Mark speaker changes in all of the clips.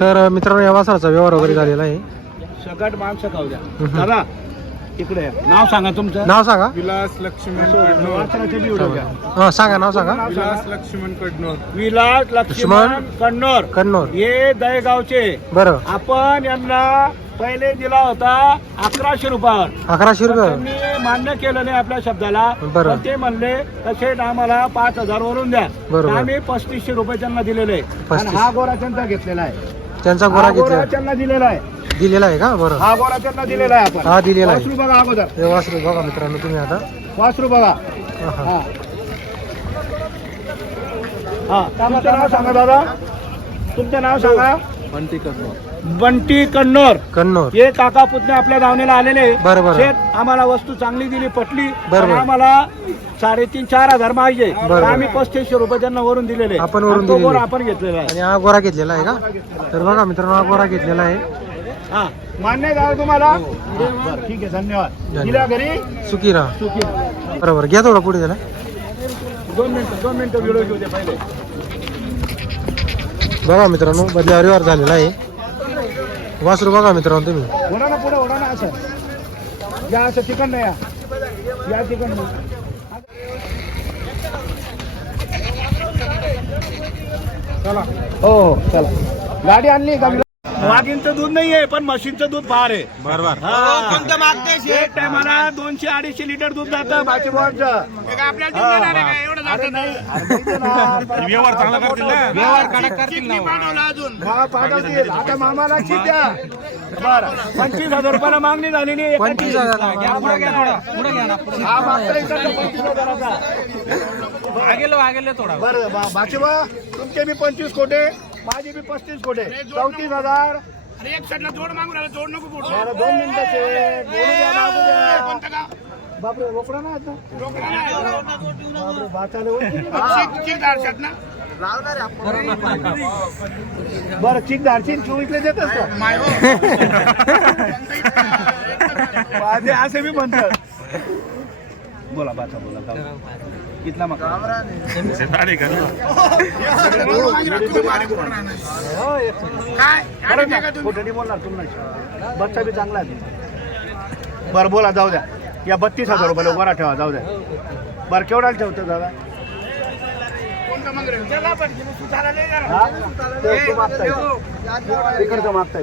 Speaker 1: तर मित्रांनो या वासराचा व्यवहार वगैरे झालेला आहे.
Speaker 2: सगट माणसं खाऊ द्या. दादा इकडे या. नाव सांगा तुमचं.
Speaker 1: नाव सांगा.
Speaker 3: विलास लक्ष्मण कडनोर.
Speaker 2: घ्या.
Speaker 1: हा सांगा नाव सांगा.
Speaker 3: विलास. लक्ष्मण कडनोर.
Speaker 2: विलास लक्ष्मण
Speaker 1: लक्ष्मण
Speaker 2: कन्नोर.
Speaker 1: कन्नौर.
Speaker 2: हे दहेगावचे
Speaker 1: बरं.
Speaker 2: आपण यांना पहिले दिला होता अकराशे रुपयावर.
Speaker 1: अकराशे रुपये.
Speaker 2: त्यांनी मान्य केलं नाही आपल्या शब्दाला.
Speaker 1: बरं.
Speaker 2: पण ते म्हणले तसे आम्हाला पाच हजार वरून द्या.
Speaker 1: बरोबर.
Speaker 2: तर आम्ही पस्तीसशे रुपये त्यांना दिलेले. आणि. हा गोरा त्यांचा घेतलेला आहे.
Speaker 1: त्यांचा
Speaker 2: हा
Speaker 1: गोरा घेतला
Speaker 2: त्यांना दिलेला आहे.
Speaker 1: दिलेला आहे का? बरं.
Speaker 2: हा गोरा त्यांना दिलेला आहे आपण.
Speaker 1: हा, दिलेला आहे.
Speaker 2: वासरू बघा अगोदर.
Speaker 1: हे वासरू बघा मित्रांनो तुम्ही आता.
Speaker 2: वासरू बघा.
Speaker 1: हा, हा.
Speaker 2: हा. हा तुमचं नाव सांगा दादा. तुमचं नाव सांगा. बंटी कन्नोर.
Speaker 1: कन्नौर.
Speaker 2: हे काका पुतणे आपल्या धावणीला आलेले
Speaker 1: बरं, बरं.
Speaker 2: शेत आम्हाला वस्तू चांगली दिली पटली.
Speaker 1: बरं,
Speaker 2: पण
Speaker 1: बरं.
Speaker 2: आम्हाला साडेतीन चार हजार पाहिजे. तर. आम्ही पस्तीसशे रुपये त्यांना वरून दिलेले
Speaker 1: आपण वरून
Speaker 2: आणि तो
Speaker 1: दिलेले.
Speaker 2: गोरा आपण घेतलेला आहे.
Speaker 1: आणि हा गोरा घेतलेला आहे का? तर बघा मित्रांनो हा गोरा घेतलेला आहे.
Speaker 2: हा. मान्य दादा तुम्हाला? बरं, ठीक आहे धन्यवाद.
Speaker 1: धन्यवाद.
Speaker 2: दिल्या घरी?
Speaker 1: सुखी राहा बरोबर घ्या थोडं पुढे त्याला.
Speaker 2: दोन मिनिटं दोन मिनिटं व्हिडिओ घेऊ दे पहिले.
Speaker 1: बघा मित्रांनो बदल्या व्यवहार झालेला आहे. वासरू बघा मित्रांनो तुम्ही.
Speaker 2: ओढा ना पुढे ओढा ना असं. या असं चिकन नाही या. या चिकन चला. हो हो चला. गाडी आणली का? वाघींचं दूध नाहीये पण म्हशींचं दूध फार आहे.
Speaker 1: बरोबर.
Speaker 2: एक टायमाला दोनशे अडीचशे लिटर दूध जातं नाही, नाही देणार.
Speaker 3: व्यवहार चांगला करतील ना.
Speaker 2: व्यवहार कडक करतील ना. हा पाठवतील. आता मामाला द्या. बरं. पंचवीस हजार रुपयाला मागणी झालेली आहे.
Speaker 1: पंचवीस हजार
Speaker 2: हा मागचा इकडचा पंचवीस हजाराचा. बरं बा- बाचेबा तुमचे बी पंचवीस कोटे माझे बी पस्तीस कोटे चौतीस हजार. बरं दोन मिनिटाचे. बोलू द्या, मागू द्या. बापरे रोकडा ना आता. बापरे बरं चिक धाडशील चोवीसले देतस का माझे असे मी म्हणतात. बोला बाचा बोला जाऊ. कितना मका. बोलणार तुम्हाला बच्चा बी चांगला आहे बरं बोला जाऊ द्या. या बत्तीस हजार रुपयाला उभा ठेवा जाऊ द्या. बरं केवढ्याला ठेवतो दादा? हा? ते तू मागताय. तिकडचं मागताय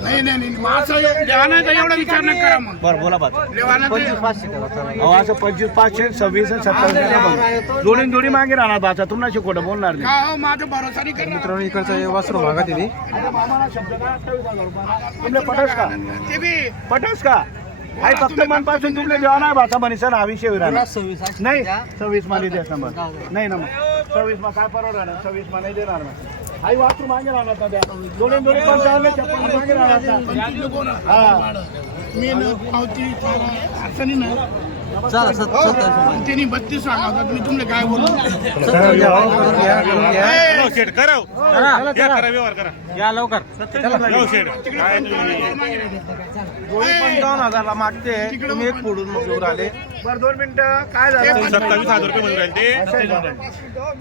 Speaker 2: वासरू पहा बरं बोला बात. अहो असं पंचवीस पाचशे सव्वीस आणि सत्तावीस जोडी जोडी मागे. राहणार बाचा तुम्हाला खोटं बोलणार नाही.
Speaker 1: मित्रांनो इकडचा हे वासरू मागा तिथे.
Speaker 2: आता मामाला शब्द काय अठ्ठावीस हजार रुपये? तुमले पटस का? पटस का? आई फक्त मनपासून तुमले जेव्हा नाही भाचा म्हणे सर हा विषय होईल नाही सव्वीसमध्ये द्या नंबर नाही ना मग. सव्वीस मा काय परवडणार? नाही सव्वीस मा नाही देणार ना आई वासरू मागे राहणार ना द्या दोन्ही दोन्ही पंचावन्न छप्पन्न मागे राहणार हा
Speaker 4: त्यांनी बत्तीस सांगा मी तुमले काय बोलू?
Speaker 1: करून घ्या करून घ्या करून घ्या
Speaker 3: शेट करा हो.
Speaker 1: चला,
Speaker 3: या
Speaker 1: चला.
Speaker 3: करा व्यवहार करा
Speaker 1: या लवकर
Speaker 3: हो, शेट काय तुम्ही
Speaker 1: पंचावन्न हजारला मागते तुम्ही एक फोडून मग घेऊन आले
Speaker 2: बरं दोन मिनिटं. काय झालं?
Speaker 3: सत्तावीस हजार रुपये म्हणून राहिले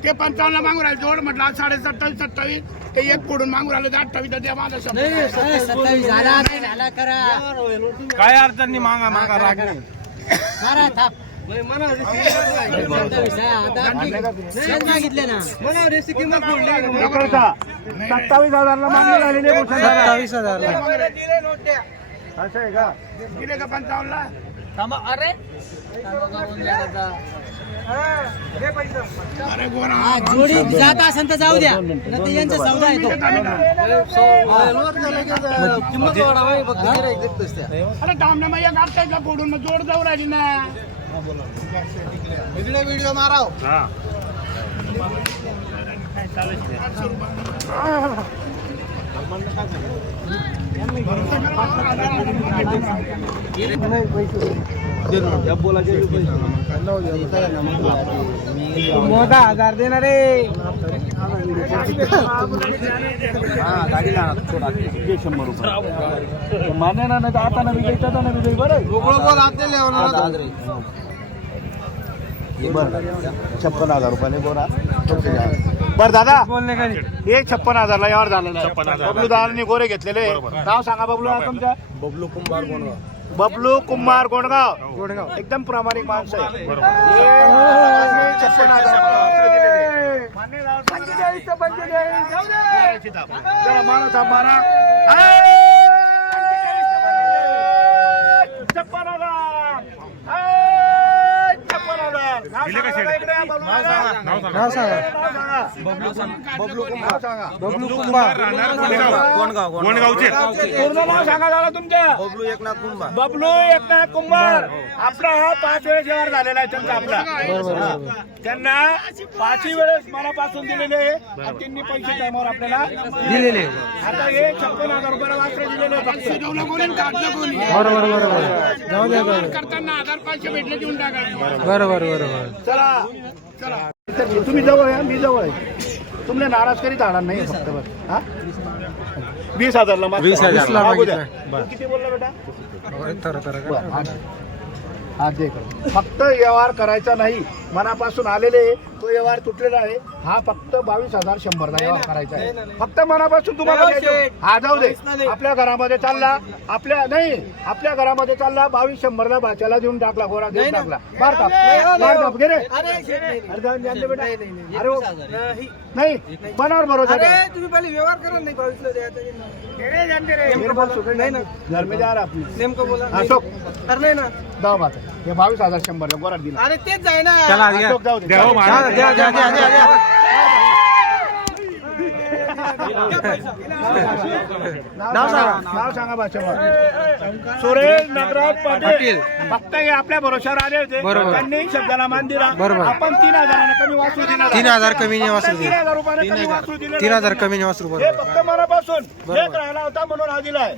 Speaker 3: ते.
Speaker 4: पंचावन्न मागून राहिले. जोड म्हटलं आज साडे सत्तावीस. सत्तावीस ते एक फोडून मागून राहिले. तर अठ्ठावीस द्या माझा शब्द
Speaker 1: काय अडचण नाही मागा मागा राग नाही.
Speaker 2: सत्तावीस हजारला मागणी झालेली आहे भूषण दादा.
Speaker 1: सत्तावीस हजारला.
Speaker 2: असं आहे का?
Speaker 4: दिले अरे. गोरा.
Speaker 5: जोडी जात असेल तर जाऊ द्या. नाही तर यांचा सौदा आहे तो.
Speaker 4: अरे थांब ना मग एक फोडून मग जोड जाऊ राहिली ना.
Speaker 3: हा.
Speaker 2: या
Speaker 5: मोठा हजार देणार रे
Speaker 2: शंभर रुपये. मान्य ना नाही तर आता ना विजय तर ना विजय बरं बरं. छप्पन हजार रुपयाने बोरा बरं दादा.
Speaker 5: बोलणे का
Speaker 2: हे छप्पन हजारला यावर झालेलं आहे.
Speaker 3: 56,000.
Speaker 2: बबलू दादांनी गोरे घेतलेले. नाव सांगा बबलू नाव तुमच्या बबलू कुंभार गोंडगाव. बबलू कुंभार गोंडगाव. गोंडगाव. एकदम प्रामाणिक माणसं आहे. हे छप्पन हजार पंचेचाळीस. पंचेचाळीस. जरा मारा थांब, मारा ए! छप्पन हजार ए! छप्पन हजार नाव सांगा. बबलू कुंभार पूर्ण नाव सांगा झालं तुमच्या एकनाथ कुंभार. बबलू एकनाथ कुंभार. आपला हा पाच वेळेस व्यवहार झालेला आहे त्यांचा आपला. त्यांना पाचही वेळेस मनापासून दिलेले आणि त्यांनी पैसे टायमावर आपल्याला
Speaker 1: दिलेले
Speaker 2: आता हे छप्पन हजार रुपयाला वासरे दिलेले फक्त.
Speaker 1: बरोबर बरोबर. जाऊ द्या
Speaker 4: करताना हजार पाचशे भेटले देऊन टाकायचे
Speaker 1: बरोबर बरोबर.
Speaker 2: चला चला तुम्ही जवळ आहे मी जवळ आहे तुमले नाराज करीत राहणार नाही फक्त बस हा वीस हजारला.
Speaker 1: वीस हजार. बरं.
Speaker 2: तू किती बोलला बेटा हा. दे. फक्त व्यवहार करायचा नाही मनापासून आलेले तो व्यवहार तुटलेला आहे. हा फक्त बावीस हजार शंभरचा व्यवहार करायचा आहे. फक्त मनापासून तुम्हाला द्यायचं. हा जाऊ दे. आपल्या घरामध्ये चालला आपल्या नाही आपल्या घरामध्ये चालला बावीस शंभरला भाच्याला देऊन टाकला गोरा देऊन टाकला. बार ताप. बार ताप. घे रे. अरे. नाही मनावर भरोसा.
Speaker 5: तुम्ही पहिले व्यवहार करा नाही बावीसला द्यायचा
Speaker 2: मेरे पास सुन नहीं ना घर में जा रहा आपने
Speaker 5: नेमकं बोला.
Speaker 2: अशोक
Speaker 5: अरे नाही ना.
Speaker 2: दहा बात आहे. हे बावीस हजार शंभर गोरा दिला.
Speaker 5: अरे तेच आहे ना.
Speaker 2: जाऊ दे.
Speaker 3: द्या.
Speaker 1: द्या द्या द्या द्या.
Speaker 2: नाव सांगा. नाव सांगा सुरेश नगराज पाटील. फक्त हे आपल्या भरोशावर आले होते.
Speaker 1: बरोबर.
Speaker 2: त्यांनी शब्दाला मान दिला.
Speaker 1: बरोबर.
Speaker 2: आपण तीन हजाराने कमी वाचू दिला
Speaker 1: तीन हजार कमीने वासरू
Speaker 2: तीन
Speaker 1: दिले.
Speaker 2: हजार रुपयाने कमी वाचू दिले
Speaker 1: तीन हजार कमी
Speaker 2: हे
Speaker 1: बरोबर.
Speaker 2: फक्त मनापासून. एक राहिला होता म्हणून हा दिलाय.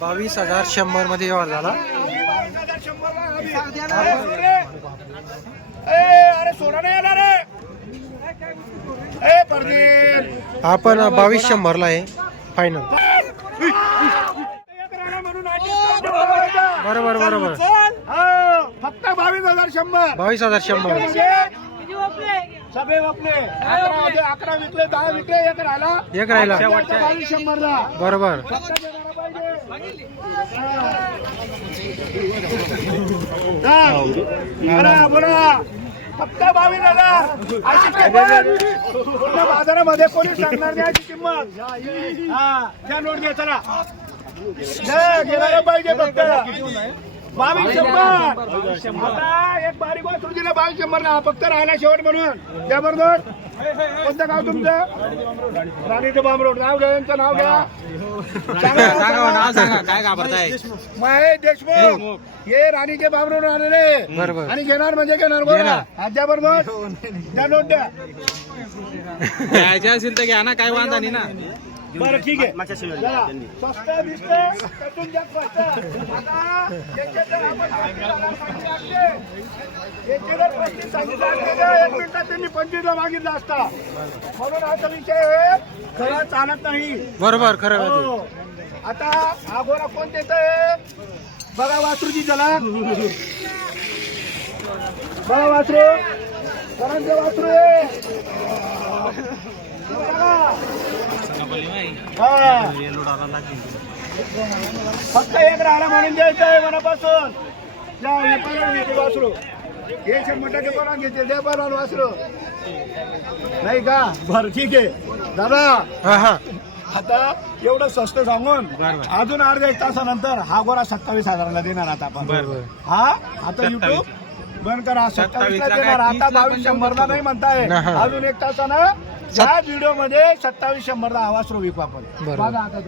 Speaker 1: बावीस हजार शंभरमध्ये व्यवहार झाला.
Speaker 2: अरे नाही
Speaker 1: आपण बावीस शंभरला आहे फायनल. बरोबर बरोबर.
Speaker 2: फक्त बावीस हजार शंभर.
Speaker 1: बावीस हजार शंभर
Speaker 2: सगळे वापले अकरा विकले दहा विकले एक राहिला.
Speaker 1: एक राहिला.
Speaker 2: बावीस शंभरला.
Speaker 1: बरोबर.
Speaker 2: बोला, बोला. फक्त बावीस हजार. बाजारामध्ये कोणी सांगणार नाही अशी किंमत. हा. त्या नोट घे चला. घेणारा पाहिजे फक्त. बावीस शंभर. आता एक बारीक दिलं बावीस शंभर ना फक्त राहिला शेवट म्हणून. नोट कोणतं गाव तुमचं? राणीचं बाम रोड. नाव घ्या यांचं नाव घ्या. सांगा.
Speaker 5: काय घाबरताय?
Speaker 2: महेश देशमुख. हे राणीचे आलेले
Speaker 1: बरोबर.
Speaker 2: आणि घेणार म्हणजे घेणार. हात द्या बरोबर द्या नोट द्या.
Speaker 5: असेल तर घ्या ना काय वांधा नाही ना.
Speaker 2: बरं ठीक आहे. चला. स्वस्त बिस्त त्यातून द्या स्वस्त. आता याचे जर आपण सांगितलं असते, याचे जर पस्तीस सांगितलं असते तर एक मिनिटात त्यांनी पंचवीसला मागितला असता. म्हणून हा विषय खरा चालत नाही.
Speaker 1: बरोबर खरं.
Speaker 2: हो. आता हा गोरा कोण देत बघा वासरूची चला बघा वासरू. करांचे वासरू आहे बघा. हा. फक्त एक राहिला म्हणून द्यायचं आहे मनापासून. वासरू. हे शंभर टक्के घेते. दे वासरू. नाही का? बरं ठीक आहे. दादा आता एवढं स्वस्त सांगून अजून अर्ध्या एक तासानंतर हा गोरा सत्तावीस हजाराला देणार आता आपण.
Speaker 1: बरोबर
Speaker 2: हा? आता युट्यूब बंद करा. सत्तावीस देणार. आता बावीस शंभरला नाही म्हणताय. अजून एक तासानं या व्हिडिओमध्ये सत्तावीस शंभरला आवाज रो विकू आपण.
Speaker 1: बरोबर.
Speaker 2: बघा आता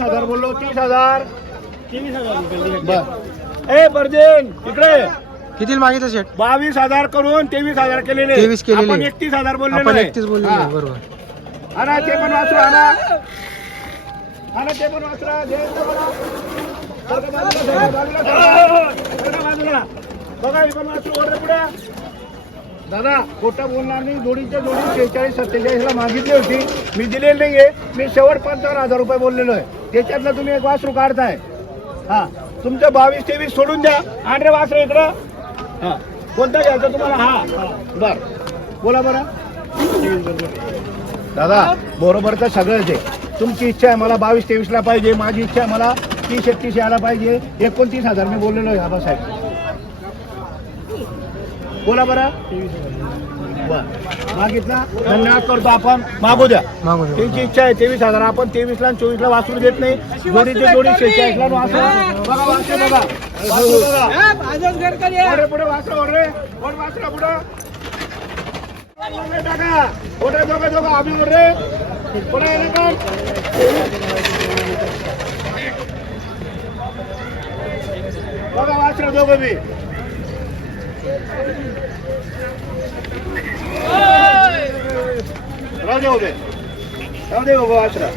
Speaker 2: हजार बोललो तीस हजार. तेवीस हजार बर. ए बर्जेन इकडे.
Speaker 1: किती मागितलं शेट
Speaker 2: बावीस हजार करून तेवीस हजार केलेले.
Speaker 1: 23 केलेले.
Speaker 2: आपण एकतीस हजार आहे.
Speaker 1: एकतीस बोलले
Speaker 2: हा.
Speaker 1: बरोबर.
Speaker 2: आणा ते पण वाचू आणा. आणा ते पण वाचरा बघा हे पण वाचू वर पुढे. दादा खोटं बोलणार नाही. जोडीच्या जोडी शेहेचाळीस सत्तेचाळीसला मागितली होती. मी दिलेली नाही आहे मी शेवट पंचावन्न हजार रुपये बोललेलो आहे. त्याच्यातलं तुम्ही एक वासरू काढताय. हा. तुमचं बावीस तेवीस सोडून द्या. आंध्रे वासरू इकडं. हा. कोणता घ्यायचा तुम्हाला? हा. बर. बोला बरं. दादा बरोबर तर सगळंच आहे. तुमची इच्छा आहे मला बावीस तेवीसला पाहिजे माझी इच्छा आहे मला तीस एकतीस यायला पाहिजे एकोणतीस हजार मी बोललेलो आहे आबासाहेब बोला बरं. मागितला. धन्यवाद करतो आपण. मागू द्या. त्यांची इच्छा आहे तेवीस हजार. आपण तेवीस ला चोवीस ला वासरू देत नाही. जोडीचे जोडी शेहेचाळीस ला वासरू पुढे पुढे. वासरू रे वासरा टाका आम्ही बघा दोघं उभे बाबा वाचरा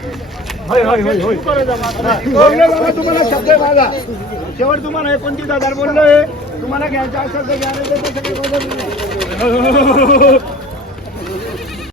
Speaker 2: तुम्हाला शब्द आहे माझा शेवट तुम्हाला एकोणतीस हजार बोललोय तुम्हाला घ्यायचं असेल तर घ्या